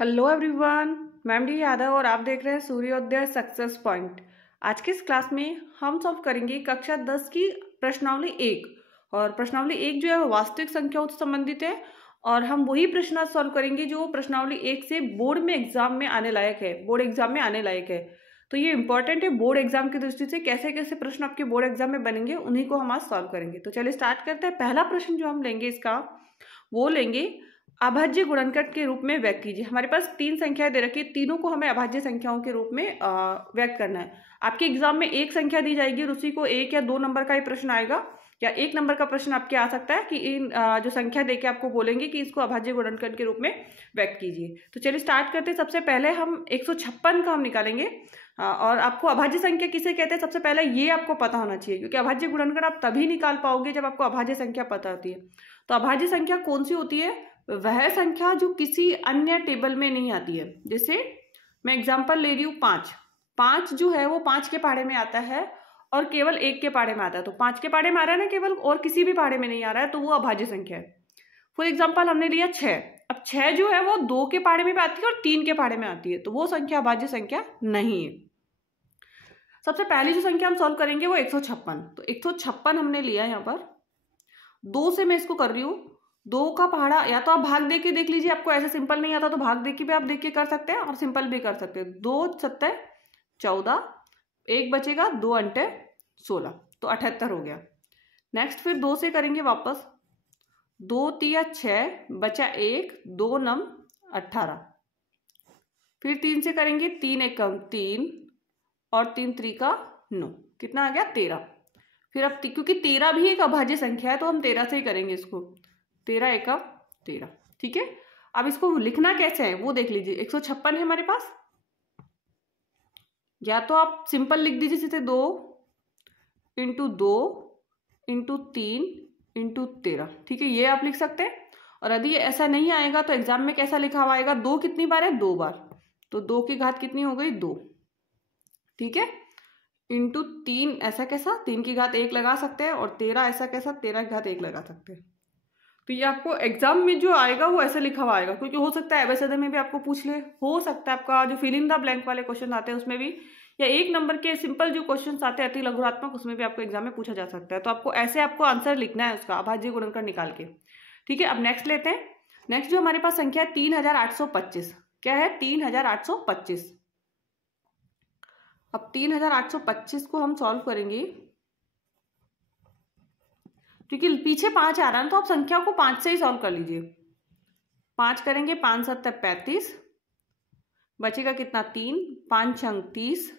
Hello everyone, मैं D Yadav और आप देख रहे हैं सूर्योदय सक्सेस पॉइंट। आज की इस क्लास में हम सॉल्व करेंगे कक्षा 10 की प्रश्नावली 1। और प्रश्नावली 1 जो है वो वास्तविक संख्याओं से संबंधित है और हम वही प्रश्न सॉल्व करेंगे जो प्रश्नावली 1 से बोर्ड में एग्जाम में आने लायक है, बोर्ड एग्जाम में आने लायक है। तो ये इंपॉर्टेंट है बोर्ड एग्जाम की दृष्टि से, कैसे कैसे प्रश्न आपके बोर्ड एग्जाम में बनेंगे उन्हीं को हम आज सॉल्व करेंगे। तो चलिए स्टार्ट करते हैं। पहला प्रश्न जो हम लेंगे इसका वो लेंगे अभाज्य गुणनखंड के रूप में व्यक्त कीजिए। हमारे पास 3 संख्याएं दे रखी है, तीनों को हमें अभाज्य संख्याओं के रूप में व्यक्त करना है। आपके एग्जाम में एक संख्या दी जाएगी और उसी को 1 या 2 नंबर का ही प्रश्न आएगा या 1 नंबर का प्रश्न आपके आ सकता है कि इन जो संख्या देके आपको बोलेंगे कि इसको अभाज्य गुणनखंड के रूप में व्यक्त कीजिए। तो चलिए स्टार्ट करते हैं। सबसे पहले हम 156 का हम निकालेंगे और आपको अभाज्य संख्या किसे कहते हैं सबसे पहले ये आपको पता होना चाहिए, क्योंकि अभाज्य गुणनखंड आप तभी निकाल पाओगे जब आपको अभाज्य संख्या पता होती है। तो अभाज्य संख्या कौन सी होती है? वह संख्या जो किसी अन्य टेबल में नहीं आती है। जैसे मैं एग्जांपल ले रही हूँ 5 जो है वो 5 के पहाड़े में आता है और केवल 1 के पहाड़े में आता है। तो 5 के पहाड़े में आ रहा है ना केवल, और किसी भी पहाड़े में नहीं आ रहा है, तो वो अभाज्य संख्या है। फॉर एग्जाम्पल हमने लिया 6। अब 6 जो है वो 2 के पहाड़े में भी आती है और 3 के पहाड़े में आती है, तो वो संख्या अभाज्य संख्या नहीं है। सबसे पहली जो संख्या हम सॉल्व करेंगे वो 156। तो 156 हमने लिया यहाँ पर, 2 से मैं इसको कर रही हूँ। 2 का पहाड़ा या तो आप भाग दे के देख लीजिए, आपको ऐसे सिंपल नहीं आता तो भाग दे के भी आप देख के कर सकते हैं और सिंपल भी कर सकते हैं। 2 7 14, 1 बचेगा, 2 अंटे 16, तो 78 हो गया। नेक्स्ट फिर 2 से करेंगे वापस, 2 तिया 6 बचा 1, 2 नम 18। फिर 3 से करेंगे, 3 एकम 3 और 3 त्रिका 9, कितना आ गया 13। फिर अब क्योंकि 13 भी एक अभाज्य संख्या है तो हम 13 से ही करेंगे इसको, 13 एकम 13। ठीक है, अब इसको लिखना कैसे है वो देख लीजिए। 156 है हमारे पास, या तो आप सिंपल लिख दीजिए जैसे 2 इंटू 2 इंटू 3 इंटू 13। ठीक है, ये आप लिख सकते हैं। और यदि ऐसा नहीं आएगा तो एग्जाम में कैसा लिखा हुआ आएगा, 2 कितनी बार है, 2 बार, तो 2 की घात कितनी हो गई, 2। ठीक है, इंटू 3 ऐसा कैसा, 3 की घात 1 लगा सकते हैं, और 13 ऐसा कैसा, 13 की घात 1 लगा सकते हैं। तो ये आपको एग्जाम में जो आएगा वो ऐसे लिखा हुआ आएगा, क्योंकि हो सकता है एबीसीडी में भी आपको पूछ ले, हो सकता है आपका जो फिल इन द ब्लैंक वाले क्वेश्चन आते हैं उसमें भी, या 1 नंबर के सिंपल जो क्वेश्चन आते हैं अति लघुरात्मक, उसमें भी आपको एग्जाम में पूछा जा सकता है। तो आपको ऐसे आपको आंसर लिखना है उसका अभाज्य गुणनखंड निकाल के। ठीक है, अब नेक्स्ट लेते हैं। नेक्स्ट जो हमारे पास संख्या है 3825। क्या है, 3825। अब 3825 को हम सॉल्व करेंगे, क्योंकि पीछे 5 आ रहा है तो आप संख्या को 5 से ही सॉल्व कर लीजिए। 5 करेंगे, 5 7 35, बचेगा कितना 3, 5 6 30,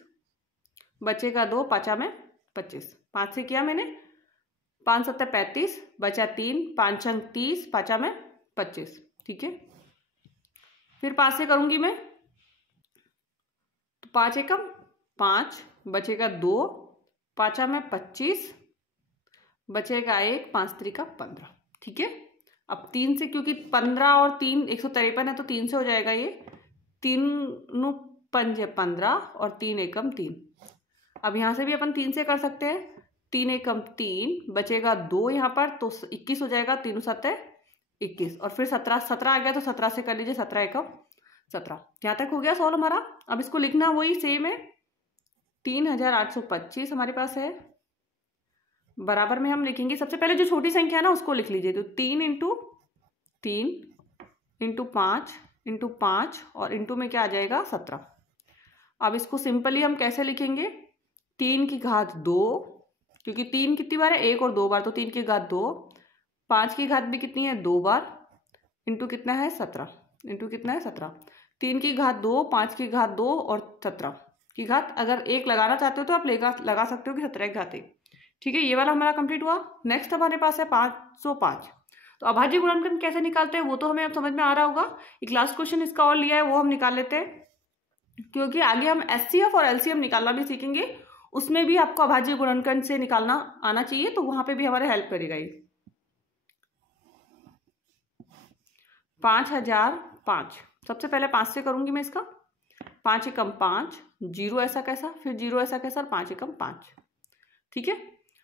बचेगा 2, 5 में 25। 5 से किया मैंने, 5 7 35, बचा 3, 5 6 30, 5 में 25। ठीक है, फिर 5 से करूंगी मैं, तो 5 एकम 5, बचेगा 2, 5 में 25, बचेगा 1, 5 त्रिका 15। ठीक है, अब 3 से, क्योंकि 15 और 3 153 है तो 3 से हो जाएगा ये, 3 नु 5 15 और 3 एकम 3। अब यहाँ से भी अपन 3 से कर सकते हैं, 3 एकम 3, बचेगा 2 यहाँ पर, तो 21 हो जाएगा, 3 7 21, और फिर 17 आ गया तो 17 से कर लीजिए, 17 एकम 17। यहाँ तक हो गया सॉल्व हमारा। अब इसको लिखना वही सेम है, 3825 हमारे पास है, बराबर में हम लिखेंगे सबसे पहले जो छोटी संख्या है ना उसको लिख लीजिए। तो 3 इंटू 3 इंटू 5 इंटू 5 और इंटू में क्या आ जाएगा 17। अब इसको सिंपली हम कैसे लिखेंगे, 3 की घात 2, क्योंकि 3 कितनी बार है, 1 और 2 बार, तो 3 की घात 2, 5 की घात भी कितनी है 2 बार, इंटू कितना है 17, इंटू कितना है 17। 3 की घात 2, 5 की घात 2 और 17 की घात अगर 1 लगाना चाहते हो तो आप लगा सकते हो कि 17 की घात 1। ठीक है, ये वाला हमारा कंप्लीट हुआ। नेक्स्ट हमारे पास है 505। तो अभाज्य गुणनखंड कैसे निकालते हैं वो तो हमें अब समझ में आ रहा होगा। एक लास्ट क्वेश्चन इसका और लिया है वो हम निकाल लेते हैं, क्योंकि आगे हम एचसीएफ और एलसीएम निकालना भी सीखेंगे, उसमें भी आपको अभाज्य गुणनखंड से निकालना आना चाहिए, तो वहां पे भी हमारे हेल्प करेगा ये। 5005, सबसे पहले 5 से करूंगी मैं इसका, 5 एकम 5, 0 ऐसा कैसा, फिर 0 ऐसा कैसा, और 5 एकम 5। ठीक है,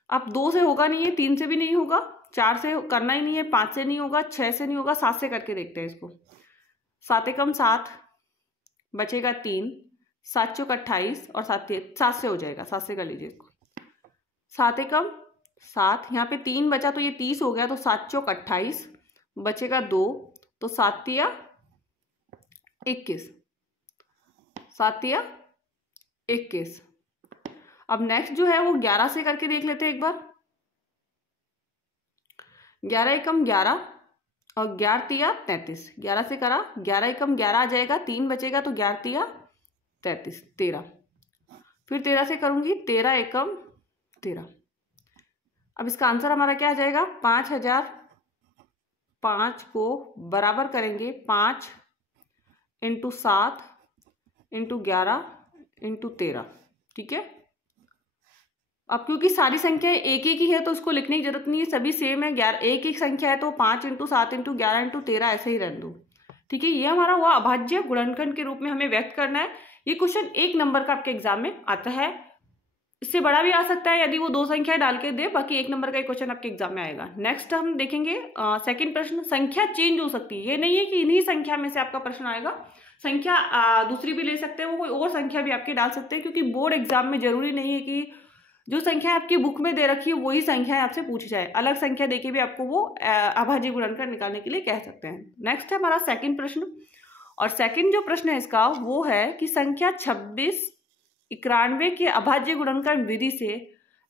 अब 2 से होगा नहीं है, 3 से भी नहीं होगा, 4 से करना ही नहीं है, 5 से नहीं होगा, 6 से नहीं होगा, 7 से करके देखते हैं इसको। 7 एकम 7, बचेगा 3, 7 चौक 28 और 7 से हो जाएगा, 7 से कर लीजिए इसको। 7 एकम 7, यहाँ पे 3 बचा तो ये 30 हो गया, तो 7 चौक 28, बचेगा 2, तो 7 तिया 21, 7 तिया 21। अब नेक्स्ट जो है वो 11 से करके देख लेते हैं एक बार। 11 एकम 11 और 11 तिया 33, 11 से करा, 11 एकम 11 आ जाएगा, 3 बचेगा तो 11 तिया 33, 13। फिर 13 से करूंगी, 13 एकम 13। अब इसका आंसर हमारा क्या आ जाएगा, 5000। 5 को बराबर करेंगे 5 इंटू 7 इंटू 11 इंटू 13, ठीक है। अब क्योंकि सारी संख्या एक एक ही है तो उसको लिखने की जरूरत नहीं है, सभी सेम है। 11 एक एक संख्या है तो 5 इंटू 7 इंटू 11 इंटू 13 ऐसे ही रहने दो, ठीक है। ये हमारा हुआ अभाज्य गुणनखंड के रूप में हमें व्यक्त करना है। ये क्वेश्चन 1 नंबर का आपके एग्जाम में आता है, इससे बड़ा भी आ सकता है यदि वो 2 संख्या डाल के दे, बाकी 1 नंबर का क्वेश्चन आपके एग्जाम में आएगा। नेक्स्ट हम देखेंगे सेकंड प्रश्न। संख्या चेंज हो सकती है, ये नहीं है कि इन्हीं संख्या में से आपका प्रश्न आएगा, संख्या दूसरी भी ले सकते हैं, वो कोई और संख्या भी आपके डाल सकते हैं, क्योंकि बोर्ड एग्जाम में जरूरी नहीं है कि जो संख्या आपकी बुक में दे रखी है वही संख्या आपसे पूछी जाए, अलग संख्या देके भी आपको वो अभाज्य गुणनखंड निकालने के लिए कह सकते हैं। नेक्स्ट है हमारा सेकंड प्रश्न, और सेकंड जो प्रश्न है इसका वो है कि संख्या 26 91 के अभाज्य गुणनखंड विधि से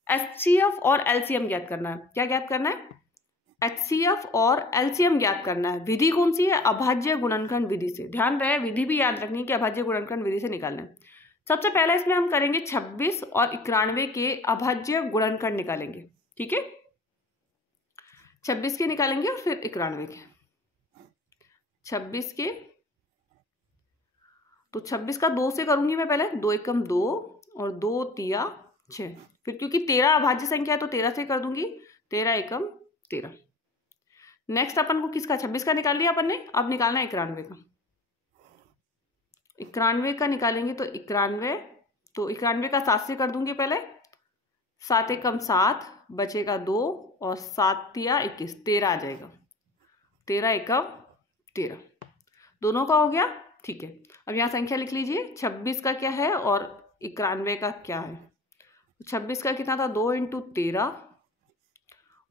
एचसीएफ और एलसीएम ज्ञात करना है। क्या ज्ञात करना है, एचसीएफ और एलसीएम ज्ञात करना है। विधि कौन सी है, अभाज्य गुणनखंड विधि से। ध्यान रहे विधि भी याद रखनी है कि अभाज्य गुणनखंड विधि से निकालना है। सबसे पहले इसमें हम करेंगे 26 और 91 के अभाज्य गुणनखंड निकालेंगे, ठीक है। 26 के निकालेंगे और फिर 91 के। 26 के तो 26 का 2 से करूंगी मैं पहले, 2 एकम 2 और 2 तिया 6। फिर क्योंकि 13 अभाज्य संख्या है तो 13 से कर दूंगी, 13 एकम 13। नेक्स्ट अपन को किसका, 26 का निकाल लिया अपन ने, अब निकालना है 91 का। 91 का निकालेंगे तो 91, तो 91 का 7 से कर दूंगी पहले, 7 एकम 7, बचेगा 2 और 7 तिया 21, 13 आ जाएगा, 13 एकम 13। दोनों का हो गया, ठीक है। अब यहाँ संख्या लिख लीजिए, 26 का क्या है और 91 का क्या है। 26 का कितना था, 2 इंटू 13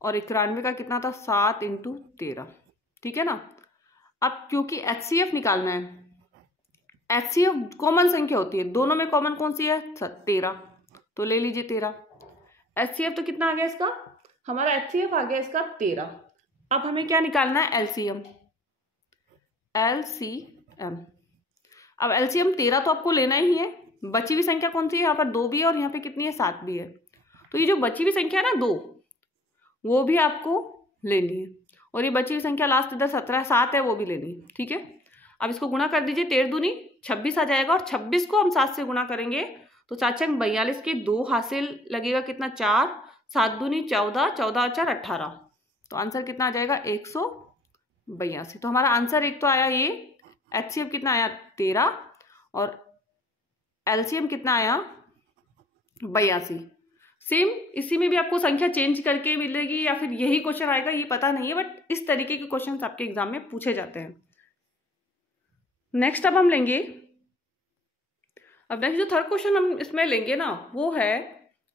और 91 का कितना था, 7 इंटू 13, ठीक है ना। अब क्योंकि एचसीएफ निकालना है, एचसीएफ कॉमन संख्या होती है, दोनों में कॉमन कौन सी है, 13, तो ले लीजिए 13। एचसीएफ तो कितना आ गया इसका, हमारा एचसीएफ आ गया इसका 13। अब हमें क्या निकालना है, एलसीएम। एलसीएम, अब एलसीएम 13 तो आपको लेना ही है। बची हुई संख्या कौन सी है, यहाँ पर 2 भी है और यहाँ पे कितनी है, 7 भी है, तो ये जो बची हुई संख्या है ना 2, वो भी आपको लेनी है, और ये बची हुई संख्या लास्ट इधर 17 7 है, वो भी लेनी है, ठीक है। अब इसको गुणा कर दीजिए, 13 दूनी 26 आ जाएगा, और 26 को हम 7 से गुणा करेंगे तो 4 छंग 42 के 2 हासिल लगेगा, कितना 4, 7 दूनी 14, 14 और 4 18, तो आंसर कितना आ जाएगा 182। तो हमारा आंसर एक तो आया ये, एचसीएफ कितना आया 13 और एलसीएम कितना आया 82। सेम इसी में भी आपको संख्या चेंज करके मिलेगी या फिर यही क्वेश्चन आएगा ये पता नहीं है, बट इस तरीके के क्वेश्चन आपके एग्जाम में पूछे जाते हैं। नेक्स्ट अब हम लेंगे, अब नेक्स्ट जो थर्ड क्वेश्चन हम इसमें लेंगे ना वो है,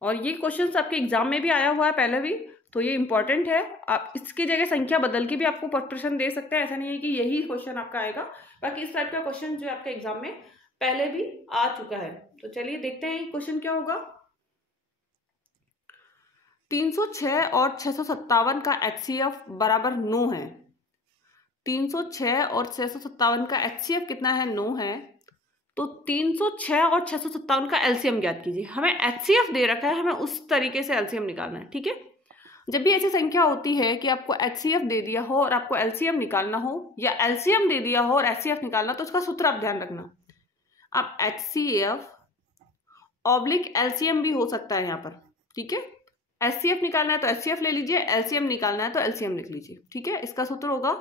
और ये क्वेश्चन आपके एग्जाम में भी आया हुआ है पहले भी, तो ये इंपॉर्टेंट है। आप इसकी जगह संख्या बदल के भी आपको प्रश्न दे सकते हैं, ऐसा नहीं है कि यही क्वेश्चन आपका आएगा, बाकी इस टाइप का क्वेश्चन जो आपके एग्जाम में पहले भी आ चुका है। तो चलिए देखते हैं क्वेश्चन क्या होगा। 306 और 657 का एचसीएफ बराबर 9 है। 306 और 657 का एचसीएफ कितना है, 9 है, तो 306 और 657 का एलसीएम ज्ञात कीजिए। हमें एचसीएफ दे रखा है, हमें उस तरीके से एलसीएम निकालना है, ठीक है। जब भी ऐसी संख्या होती है कि आपको एचसीएफ दे दिया हो और आपको एलसीएम निकालना हो, या एलसीएम दे दिया हो और एचसीएफ निकालना, तो उसका सूत्र आप ध्यान रखना। आप एचसीएफ ऑब्लिक एलसीएम भी हो सकता है यहाँ पर, ठीक है। एचसीएफ निकालना है तो एचसीएफ ले लीजिए, एलसीएम निकालना है तो एलसीएम लिख लीजिए, ठीक है। इसका सूत्र होगा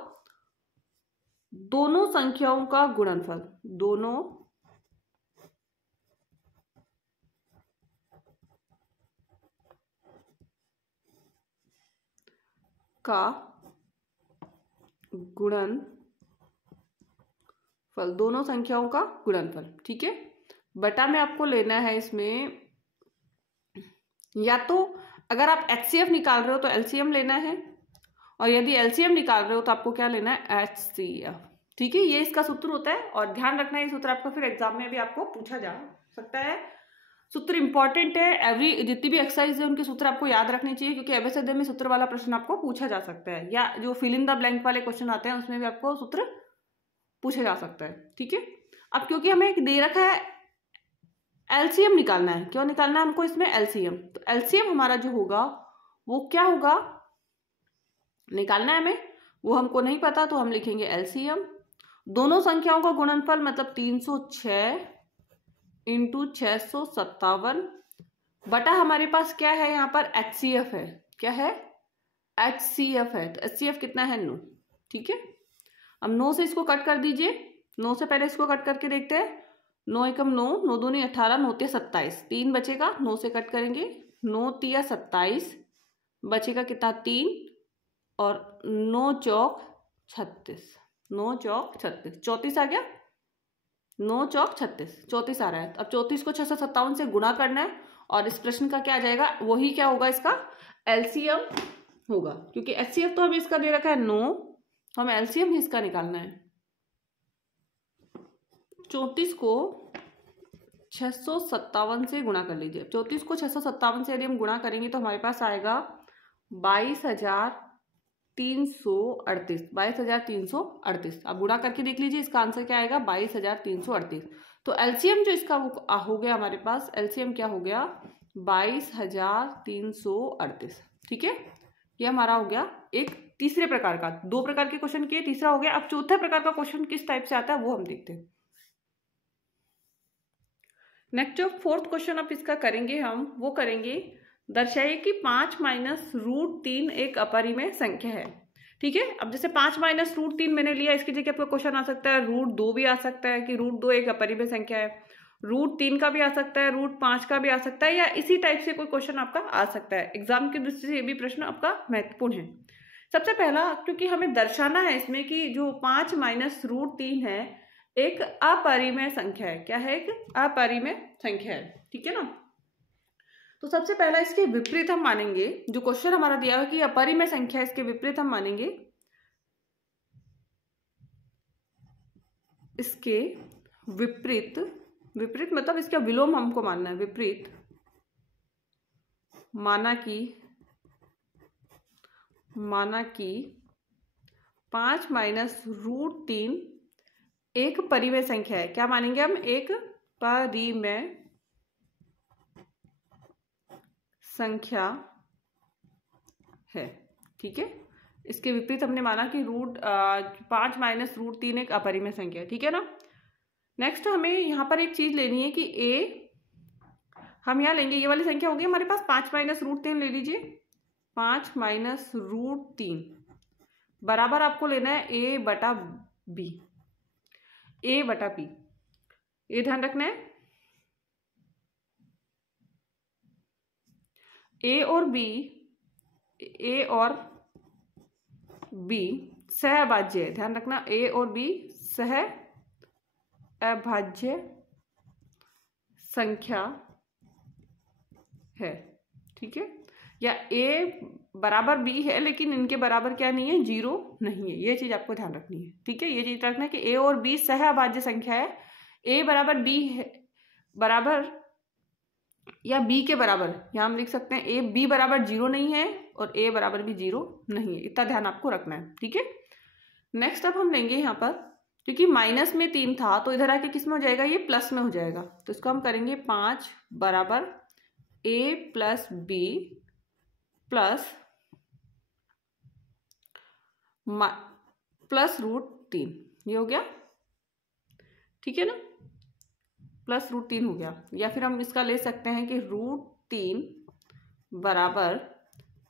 दोनों संख्याओं का गुणनफल, दोनों का गुणनफल फल, दोनों संख्याओं का गुणनफल, ठीक है। बटा में आपको लेना है इसमें, या तो अगर आप एचसीएफ निकाल रहे हो तो एलसीएम लेना है, और यदि एलसीएम निकाल रहे हो तो आपको क्या लेना है, एचसीएफ, ठीक है। ये इसका सूत्र होता है, और ध्यान रखना है ये सूत्र आपको फिर एग्जाम में भी आपको पूछा जा सकता है। सूत्र इंपॉर्टेंट है, एवरी जितनी भी एक्सरसाइज है उनके सूत्र आपको याद रखने चाहिए, क्योंकि एबीसीडी में सूत्र वाला प्रश्न आपको पूछा जा सकता है, या जो फिल इन द ब्लैंक वाले क्वेश्चन आते हैं उसमें भी आपको सूत्र पूछा जा सकता है, ठीक है। अब क्योंकि हमें एक दे रखा है एलसीएम निकालना है, क्यों निकालना है हमको इसमें एलसीएम, तो एलसीएम हमारा जो होगा वो क्या होगा, निकालना है हमें, वो हमको नहीं पता, तो हम लिखेंगे एलसीएम। दोनों संख्याओं का गुणनफल मतलब 306 इंटू 657 बटा हमारे पास क्या है यहाँ पर एचसीएफ है, क्या है, एचसीएफ है, तो एचसीएफ कितना है 9, ठीक है। अब 9 से इसको कट कर दीजिए, 9 से पहले इसको कट करके देखते हैं, 9 एकम 9, 9 दूनी 18, 9 तिया 27, 3 बचेगा, 9 से कट करेंगे, 9 तिया 27, बचेगा कितना 3, और 9 चौक 36, 9 चौक 36, 34 आ गया, 9 चौक 36, 34 आ रहा है। अब 34 को 657 से गुणा करना है, और इस प्रश्न का क्या आ जाएगा, वही क्या होगा, इसका एलसीएम होगा, क्योंकि एचसीएफ तो हमें इसका दे रखा है 9, तो हमें एलसीएम ही इसका निकालना है। 34 को 657 से गुणा कर लीजिए, 34 को 657 से यदि हम गुणा करेंगे तो हमारे पास आएगा 22,338, 22,338। अब गुणा करके देख लीजिए, इसका आंसर क्या आएगा, 22,338। तो एलसीएम जो इसका हो गया हमारे पास, एलसीएम क्या हो गया, 22,338, ठीक है। ये हमारा हो गया एक तीसरे प्रकार का, 2 प्रकार के क्वेश्चन किए, तीसरा हो गया। अब चौथे प्रकार का क्वेश्चन किस टाइप से आता है वो हम देखते हैं। नेक्स्ट जो 4th क्वेश्चन आप इसका करेंगे हम, वो करेंगे, दर्शाइए कि 5 माइनस रूट 3 एक अपरिमेय संख्या है, ठीक है। अब जैसे 5 माइनस रूट 3 मैंने लिया, इसकी जगह आपका क्वेश्चन आ सकता है रूट 2 भी आ सकता है, कि रूट 2 एक अपरिमेय संख्या है, रूट 3 का भी आ सकता है, रूट 5 का भी आ सकता है, या इसी टाइप से कोई क्वेश्चन आपका आ सकता है। एग्जाम की दृष्टि से ये भी प्रश्न आपका महत्वपूर्ण है। सबसे पहला, क्योंकि हमें दर्शाना है इसमें कि जो 5 माइनस रूट 3 है एक अपरिमेय संख्या है, क्या है, एक अपरिमेय संख्या है, ठीक है ना। तो सबसे पहला इसके विपरीत हम मानेंगे, जो क्वेश्चन हमारा दिया है कि अपरिमेय संख्या, इसके विपरीत हम मानेंगे, इसके विपरीत, विपरीत मतलब इसका विलोम हमको मानना है, विपरीत माना कि 5 माइनस रूट 3 एक परिमेय संख्या है। क्या मानेंगे हम, एक परिमेय संख्या है, ठीक है। इसके विपरीत हमने माना कि 5 माइनस रूट 3 एक अपरिमेय संख्या है, ठीक है ना। नेक्स्ट हमें यहाँ पर एक चीज लेनी है कि ए, हम यहाँ लेंगे, ये वाली संख्या होगी हमारे पास 5 माइनस रूट 3 ले लीजिए, 5 माइनस रूट 3 बराबर आपको लेना है ए बटा बी, ए बटा बी, ये ध्यान रखना है। ए और बी सहअभाज्य है, ध्यान रखना, ए और बी सहअभाज्य संख्या है, ठीक है। या ए बराबर बी है, लेकिन इनके बराबर क्या नहीं है, 0 नहीं है, ये चीज आपको ध्यान रखनी है, ठीक है। ये चीज रखना है कि ए और बी सहअभाज्य संख्या है, ए बराबर बी है, बराबर या बी के बराबर, यहां हम लिख सकते हैं ए बी बराबर 0 नहीं है, और ए बराबर भी 0 नहीं है, इतना ध्यान आपको रखना है, ठीक है। नेक्स्ट अब हम लेंगे यहाँ पर, क्योंकि माइनस में 3 था तो इधर आके किस में हो जाएगा, ये प्लस में हो जाएगा, तो इसको हम करेंगे 5 बराबर ए प्लस बी प्लस रूट 3, ये हो गया, ठीक है ना, प्लस रूट 3 हो गया। या फिर हम इसका ले सकते हैं कि रूट 3 बराबर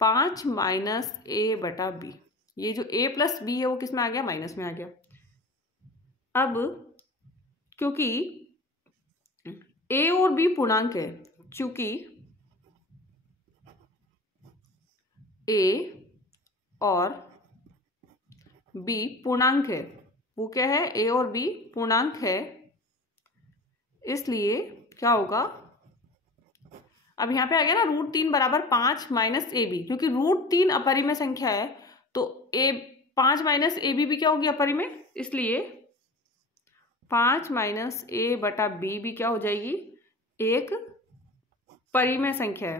5 माइनस ए बटा बी, ये जो ए प्लस बी है वो किस में आ गया, माइनस में आ गया। अब क्योंकि ए और बी पूर्णांक है, चूंकि ए और बी पूर्णांक है, वो क्या है, a और b पूर्णांक है, इसलिए क्या होगा, अब यहाँ पे आ गया ना √3 बराबर 5 माइनस ए बी, क्योंकि √3 अपरिमेय संख्या है तो 5 माइनस ए बी भी क्या होगी, अपरिमेय, इसलिए 5 माइनस ए बटा बी भी क्या हो जाएगी, एक परिमेय संख्या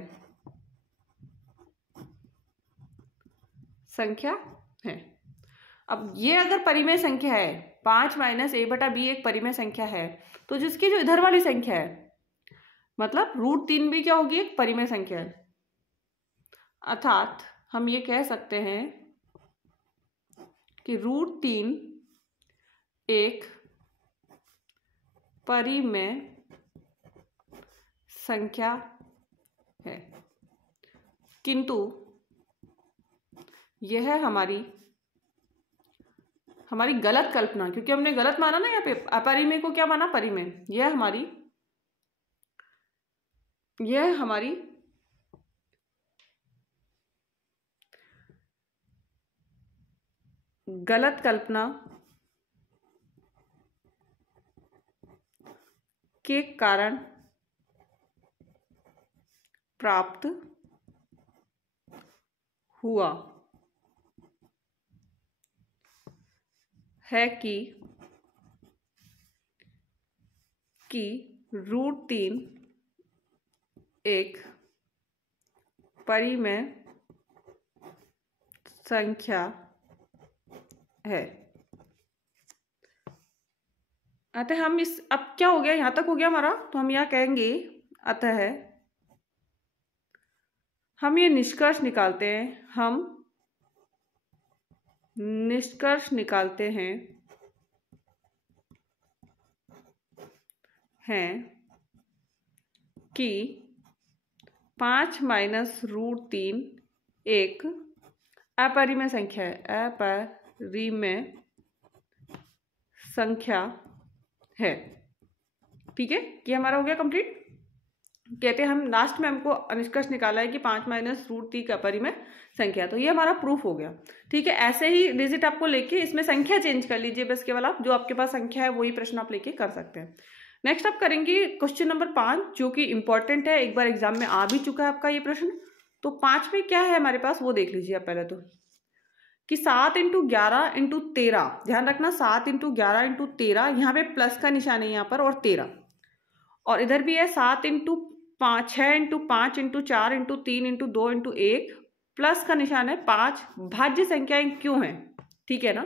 है। अब ये अगर परिमेय संख्या है, 5 माइनस ए बटा बी एक परिमेय संख्या है, तो जिसकी जो इधर वाली संख्या है, मतलब √3 भी क्या होगी, एक परिमेय संख्या है। अर्थात हम ये कह सकते हैं कि √3 एक परिमेय संख्या है, किंतु यह हमारी गलत कल्पना, क्योंकि हमने गलत माना ना यहाँ पे, अपरिमेय को क्या माना, परिमेय। यह हमारी गलत कल्पना के कारण प्राप्त हुआ है कि √3 एक परिमेय संख्या है। अतः हम अब क्या हो गया, यहां तक हो गया हमारा, तो हम यह कहेंगे, अतः हम ये निष्कर्ष निकालते हैं कि 5 माइनस √3 एक अपरिमेय संख्या है, अपरिमेय संख्या है। ठीक है, ये हमारा हो गया कंप्लीट। कहते हैं हम लास्ट में हमको निष्कर्ष निकाला है कि 5 माइनस √3 का परिमेय संख्या, तो ये हमारा प्रूफ हो गया। ठीक है, ऐसे ही डिजिट आपको लेके इसमें संख्या चेंज कर लीजिए, बस केवल आप जो आपके पास संख्या है वही प्रश्न आप लेके कर सकते हैं। नेक्स्ट आप करेंगे क्वेश्चन नंबर 5, जो कि इंपॉर्टेंट है, एक बार एग्जाम में आ भी चुका है आपका ये प्रश्न। तो 5 में क्या है हमारे पास वो देख लीजिए आप पहले, तो कि 7 × 11 × 13, ध्यान रखना 7 × 11 × 13, यहाँ पे प्लस का निशान है यहाँ पर, और 13, और इधर भी है 7 × 5, 6 × 5 × 4 × 3 × 2 × 1, प्लस का निशान है 5, भाज्य संख्याएं क्यों है, ठीक है ना।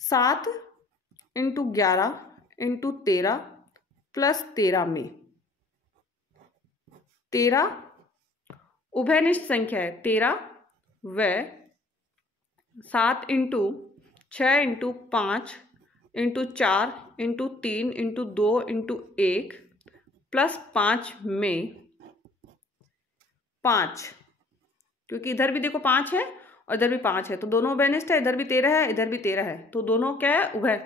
7 × 11 × 13 प्लस 13 में 13 उभयनिष्ठ संख्या है, 13 व 7 × 6 × 5 × 4 × 3 × 2 × 1 प्लस 5 में 5, क्योंकि इधर भी देखो 5 है और इधर भी 5 है, तो दोनों उभयनिष्ठ है, इधर भी 13 है इधर भी 13 है, तो दोनों क्या है, उभय,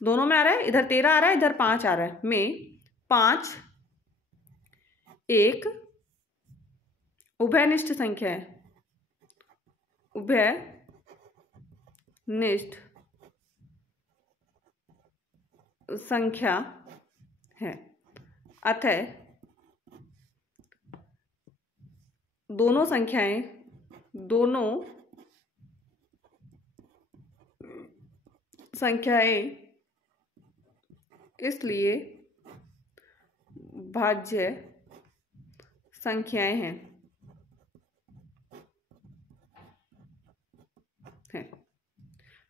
दोनों में आ रहा है, इधर 13 आ रहा है इधर 5 आ रहा है, में 5 एक उभयनिष्ठ संख्या है, उभयनिष्ठ संख्या है। अतः दोनों संख्याएं इसलिए भाज्य संख्याएं हैं।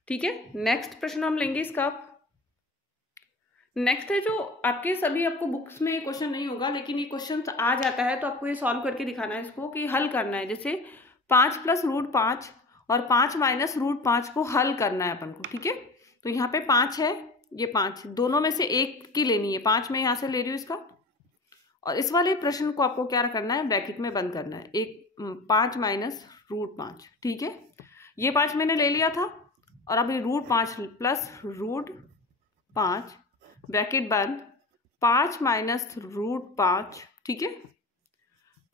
ठीक है, नेक्स्ट प्रश्न हम लेंगे इसका। नेक्स्ट है जो आपको बुक्स में क्वेश्चन नहीं होगा, लेकिन ये क्वेश्चन आ जाता है तो आपको ये सॉल्व करके दिखाना है, इसको कि हल करना है। जैसे 5 + √5 और 5 - √5 को हल करना है अपन को। ठीक है, तो यहाँ पे 5 है, ये 5, दोनों में से एक की लेनी है, 5 में यहाँ से ले रही हूँ इसका, और इस वाले प्रश्न को आपको क्या करना है, ब्रैकेट में बंद करना है, 5 - √5। ठीक है, ये 5 मैंने ले लिया था, और अब ये √5 प्लस √5 ब्रैकेट बंद, 5 - √5। ठीक है,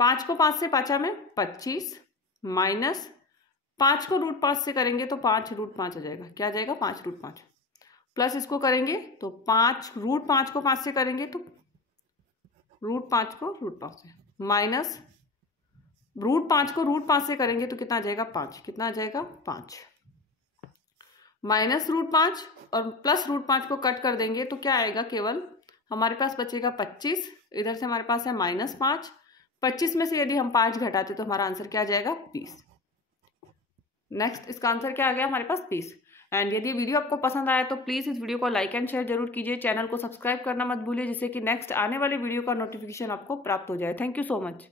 5 को 5 से 5 में 25 माइनस 5 को √5 से करेंगे तो 5 √5 आ जाएगा। क्या आ जाएगा? 5 √5। प्लस इसको करेंगे तो 5 √5 को 5 से करेंगे तो √5 को √5 से, माइनस √5 को √5 से करेंगे तो कितना आ जाएगा? 5। कितना आ जाएगा? 5। माइनस √5 और प्लस √5 को कट कर देंगे तो क्या आएगा? केवल हमारे पास बचेगा 25। इधर से हमारे पास है -5। 25 में से यदि हम 5 घटाते तो हमारा आंसर क्या आ जाएगा? 20। नेक्स्ट इसका आंसर क्या आ गया हमारे पास? 20। एंड यदि वीडियो आपको पसंद आया तो प्लीज़ इस वीडियो को लाइक एंड शेयर जरूर कीजिए। चैनल को सब्सक्राइब करना मत भूलिए, जिससे कि नेक्स्ट आने वाले वीडियो का नोटिफिकेशन आपको प्राप्त हो जाए। Thank you so much.